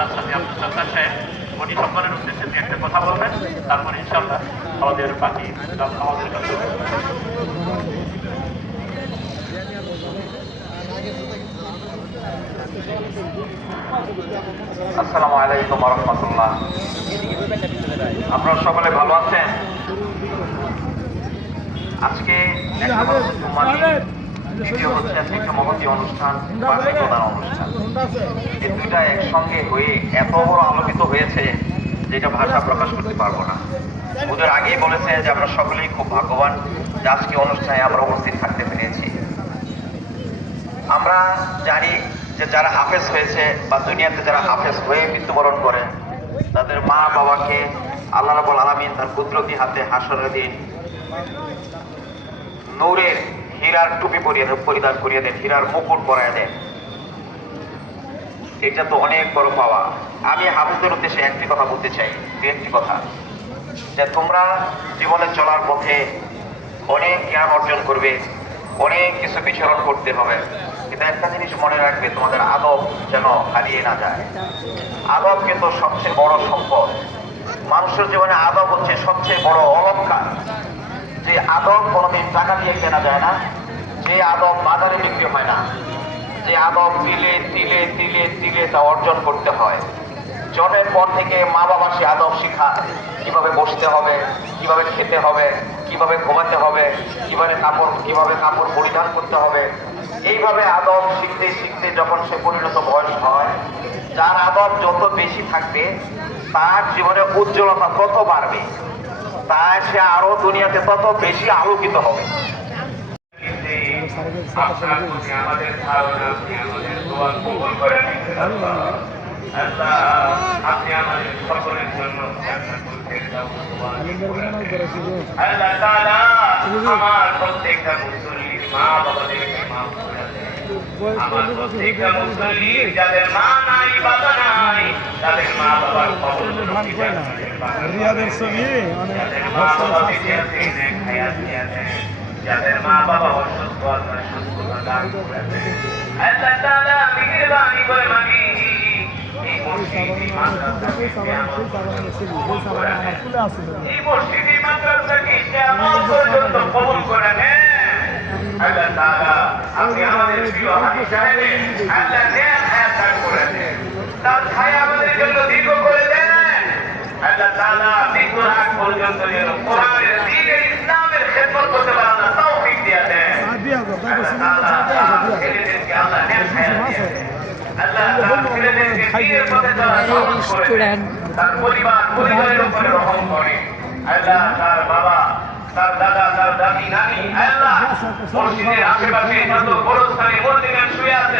উস্তাদ সাথী আব্দুল সত্তার সাহেব, উনি সকলের উদ্দেশ্যে একটা কথা বলবেন, তারপরে ইনশাআল্লাহ আমাদের বাকি আমাদের কাছে। আসসালামু আলাইকুম ওয়া রাহমাতুল্লাহ। আপনারা সকলে ভালো আছেন? আজকে দ্বিতীয় হচ্ছে একটা মহতী অনুষ্ঠান, বার্ষিক প্রধান অনুষ্ঠান। এই দুইটা একসঙ্গে হয়ে এত বড় আলোকিত হয়েছে যেটা ভাষা প্রকাশ করতে পারবো না। ওদের আগেই বলেছে যে আমরা সকলেই খুব ভাগ্যবান যে আজকে অনুষ্ঠানে আমরা উপস্থিত থাকতে পেরেছি। আমরা জানি যে যারা হাফেজ হয়েছে বা দুনিয়াতে যারা হাফেজ হয়ে মৃত্যুবরণ করে তাদের মা বাবাকে আল্লাহ রাব্বুল আলামিন তার কুদরতি হাতে হাসরের দিন নূরের হীরার টুপি পরিধান করিয়ে দেন, হীরার মুকুট পরায় দেন। এটা তো অনেক বড় পাওয়া। আমি হাফেজদের উদ্দেশ্যে একটি কথা বলতে চাই, একটি কথা, যে তোমরা জীবনে চলার পথে অনেক জ্ঞান অর্জন করবে, অনেক কিছু বিচরণ করতে হবে, কিন্তু একটা জিনিস মনে রাখবে, তোমাদের আদব যেন হারিয়ে না যায়। আদব কিন্তু সবচেয়ে বড় সম্পদ। মানুষের জীবনে আদব হচ্ছে সবচেয়ে বড় অলংকার। যে আদব কোনোদিন টাকা দিয়ে কেনা যায় না, যে আদব বাজারে বিক্রি হয় না, যে আদব তিলে তিলে তিলে তিলে তা অর্জন করতে হয়। জন্মের পর থেকে মা বাবা সে আদব শিখায়, কিভাবে বসতে হবে, কিভাবে খেতে হবে, কিভাবে ঘুমাতে হবে, কিভাবে কাপড় পরিধান করতে হবে। এইভাবে আদব শিখতে শিখতে যখন সে পরিণত বয়স হয়, যার আদব যত বেশি থাকবে তার জীবনে উজ্জ্বলতা তত বাড়বে, তাই সে আরো দুনিয়াতে তত বেশি আলোকিত হবে। আমাদের ধারণা, আমাদের দোয়া কবুল করে নিতে আল্লাহ, আপনি আমাদের সকলের জন্য আল্লাহ তাআলা আমার প্রত্যেকটা মুসলিম মা বাবাদেরকে মাফ করে দেন। আমার প্রত্যেকটা মুসলিম যাদের মা নাই বাবা নাই তাদের মা বাবার কবর রিয়াদের ছবি যাদের মা বাবা বেঁচে আছে হায়াত দিয়ে দেন, যাদের মা বাবা অসুস্থ আল্লাহ সুস্থতা দান করে দেন। আল্লাহ তাআলা মেহেরবানি করে মানি এই মসজিদ মাদ্রাসাকে কিয়ামত পর্যন্ত কবুল করে নেন। আল্লাহ তাআলা আপনি আমাদের প্রিয় হাজী সাহেবের আল্লাহ নেক হায়াত দান করে দেন, তার ছায়া আমাদের জন্য দীর্ঘ করে দেন। আল্লাহ তাআলা মৃত্যুর আগ পর্যন্ত যেন কোরআনের দ্বীনের ইসলামের খেদমত করতে পারেন, আল্লাহ তৌফিক দিয়ে দেন। আল্লাহ তাআলা ছেলেদেরকে আল্লাহ নেক হায়াত দিয়ে দেন। আল্লাহ ছেলেদেরকে দ্বীনের পথে চলার তৌফিক করে দেন, তার পরিবারের উপরে রহম করে। আল্লাহ তার বাবা, তার দাদা, তার দাদি, নানি, আল্লাহ মসজিদের আশেপাশে যত বড় স্থানে মসজিদে শুয়ে আছে